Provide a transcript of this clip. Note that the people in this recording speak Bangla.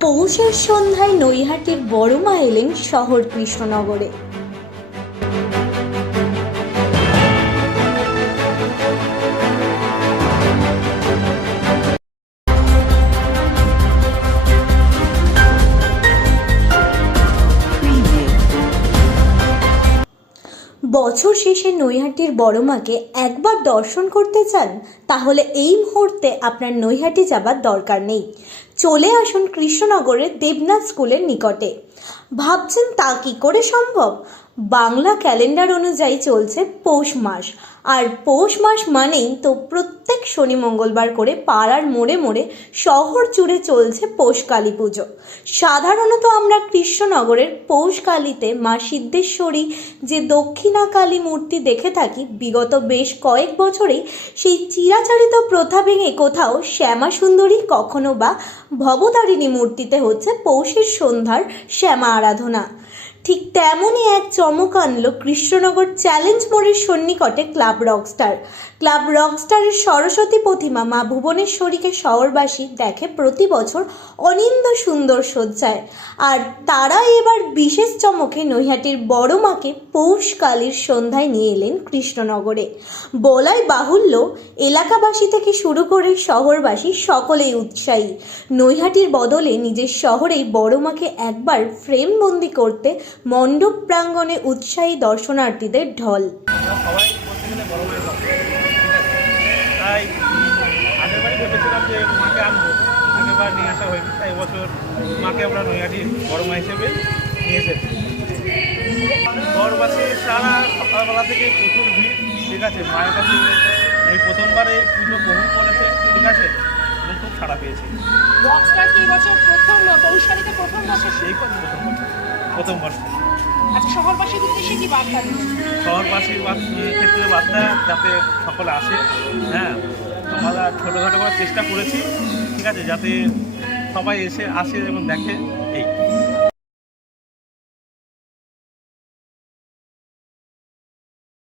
পৌষের সন্ধ্যায় নৈহাটির বড়মা এলেন শহর কৃষ্ণনগরে। বছর শেষে নৈহাটির বড় মাকে একবার দর্শন করতে চান, তাহলে এই মুহূর্তে আপনার নৈহাটি যাবার দরকার নেই। চলে আসুন কৃষ্ণনগরের দেবনাথ স্কুলের নিকটে। ভাবছেন তা কি করে সম্ভব? বাংলা ক্যালেন্ডার অনুযায়ী চলছে পৌষ মাস। আর পৌষ মাস মানেই তো প্রত্যেক শনি মঙ্গলবার করে পাড়ার মোড়ে মোড়ে শহর জুড়ে চলছে পৌষ কালী পুজো। সাধারণত আমরা কৃষ্ণনগরের পৌষ কালীতে মা সিদ্ধেশ্বরী যে দক্ষিণা কালী মূর্তি দেখে থাকি, বিগত বেশ কয়েক বছরেই সেই চিরাচরিত প্রথা ভেঙে কোথাও শ্যামা সুন্দরী কখনো বা ভবতারিণী মূর্তিতে হচ্ছে পৌষের সন্ধ্যার শ্যামা আরাধনা। ঠিক তেমনই এক চমক আনল কৃষ্ণনগর চ্যালেঞ্জ মোড়ের সন্নিকটে ক্লাব রকস্টার। ক্লাব রকস্টারের সরস্বতী প্রতিমা মা ভুবনেশ্বরীকে শহরবাসী দেখে প্রতি বছর অনিন্দ সুন্দর সজ্জায়। আর তারা এবার বিশেষ চমকে নৈহাটির বড় মাকে পৌষ কালীর সন্ধ্যায় নিয়ে এলেন কৃষ্ণনগরে। বলাই বাহুল্য, এলাকাবাসী থেকে শুরু করে শহরবাসী সকলেই উৎসাহী। নৈহাটির বদলে নিজের শহরেই বড় মাকে একবার ফ্রেমবন্দি করতে মণ্ডপ প্রাঙ্গণে উৎসাহী দর্শনার্থীদের ঢল। সবাই তাই ভেবেছিলাম যে মাকে আনব। আগের বার নিয়ে আসা হয়নি তাই এবছর মাকে আমরা নৈহাটি বড় মা হিসেবে নিয়ে এসেছি। শহরবাসী সারা সকালবেলা থেকে প্রচুর ভিড় ঠিক আছে? মায়ের কাছে এই প্রথমবারে পুজো গ্রহণ করেছে ঠিক আছে? খুব সাড়া পেয়েছি। কি প্রথম পৌষালিতে প্রথম বছর সেই প্রথম বছর। প্রথম বর্ষ। আচ্ছা শহরবাসীর উদ্দেশ্যে কি বার্তা শহরবাসীর বাস- ক্ষেত্রে বার্তা যাতে সকলে আসে। হ্যাঁ আমরা ছোটোখাটো করার চেষ্টা করেছি ঠিক আছে যাতে সবাই এসে আসে এবং দেখে। এই।